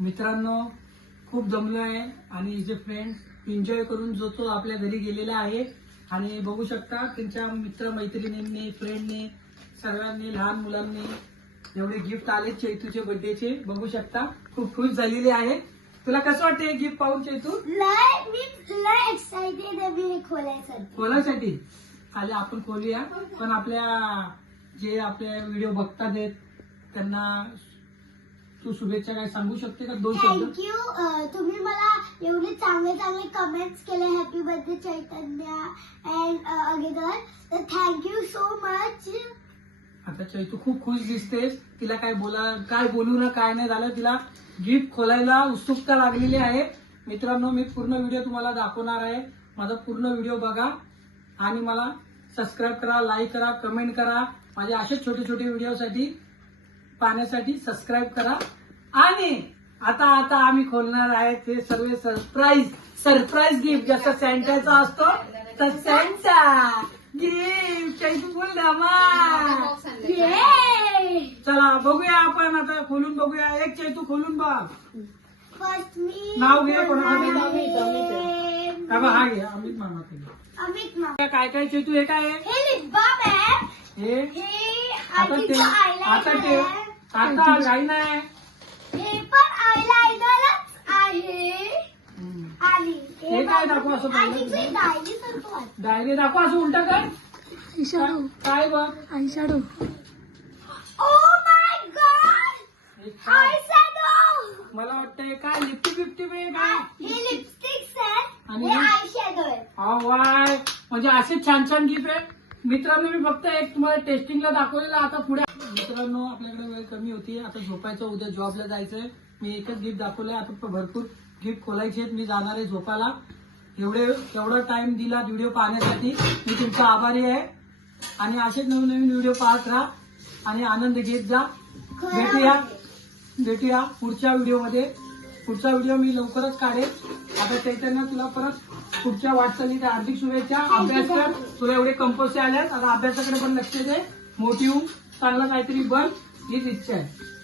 मित्रांनो खूप जमलो आहे आणि हिचे फ्रेंड एन्जॉय करून जो तो आपल्या घरी गेलेला आहे आणि बघू शकता त्यांच्या मित्र मैत्रिणींनी फ्रेंडने सर्वांनी लहान मुलांनी एवढे गिफ्ट आले चैतूचे बर्थडेचे बघू शकता खूप खुश झालेली आहे. तुला कसं वाटतं गिफ्ट पाहून चैतू? खोलायसाठी. आले आपण खोलूया. पण आपल्या जे आपले व्हिडिओ बघतात आहेत त्यांना तू शुभेच्छा काय सांगू शकते का? दोन शब्द? थँक्यू तुम्ही मला एवढे चांगले चांगले कमेंट्स केले. Happy birthday Chaitanya and अगेदर. तर थँक्यू सो मच आता चैतू खूप खुश दिसतेस तिला काय बोला काय बोलू ना काय नाही झालं. तिला गिफ्ट खोलायला उत्सुकता लागलेली आहे. मित्रांनो मी पूर्ण व्हिडिओ तुम्हाला दाखवणार आहे. माझा पूर्ण व्हिडिओ बघा. आणि मला सबस्क्राईब करा लाईक करा कमेंट करा. माझे असे छोटे छोटे व्हिडिओसाठी पाहण्यासाठी सबस्क्राईब करा. आणि आता आता आम्ही खोलणार आहे ते सर्व सरप्राईज सरप्राईज गिफ्ट जसं सेंटाचा असतो तर सेंटा गिफ्ट चैतू बोल धमाल. चला बघूया आपण आता खोलून बघूया. एक चैतू खोलून बघ. फर्स्ट मी नाव घे, कोणाचं हा घे अमित मामा ते. अमित मामा. काय काय चैतू हे काय? आहे. हे? हे हे आता ते आता ते आहे आता काही नाही हे पण आयलाइनरच आहे हम्म. आणि हे काय दाखव असं पहिलं? डायरी दाखव असं उलट काय काय बघ! हे काय? मला वाटतंय काय लिफ्टी बिफ्टी बे काय हे आणि हे हे? आयशॅडो हा वाय. म्हणजे असे छान छान गिफ्ट आहे मित्रांनो मी फक्त एक तुम्हाला टेस्टिंगला दाखवलेलं आता पुढे. मित्रांनो आपल्याकडे वेळ कमी होती. आता झोपायचं उद्या जॉबला जायचंय. मी एकच गिफ्ट दाखवलंय. आता भरपूर गिफ्ट खोलायचे आहेत. मी जाणार आहे झोपायला. एवढे एवढा टाइम दिला व्हिडिओ पाहण्यासाठी. मी तुमचा आभारी आहे. आणि असेच नवीन नवीन व्हिडिओ पाहत राहा. आणि आनंद घेत जा. भेटूया. भेटूया पुढच्या व्हिडिओमध्ये पुढचा व्हिडिओ मी लवकरच काढेल आता चैतन्य तुला परत पुढच्या वाटचालीच्या हार्दिक शुभेच्छा. अभ्यास कर. तुला एवढे कंपोजचे आल्यात आता अभ्यासाकडे पण लक्ष दे. मोठी होऊन चांगलं काहीतरी बन. हीच इच्छा आहे.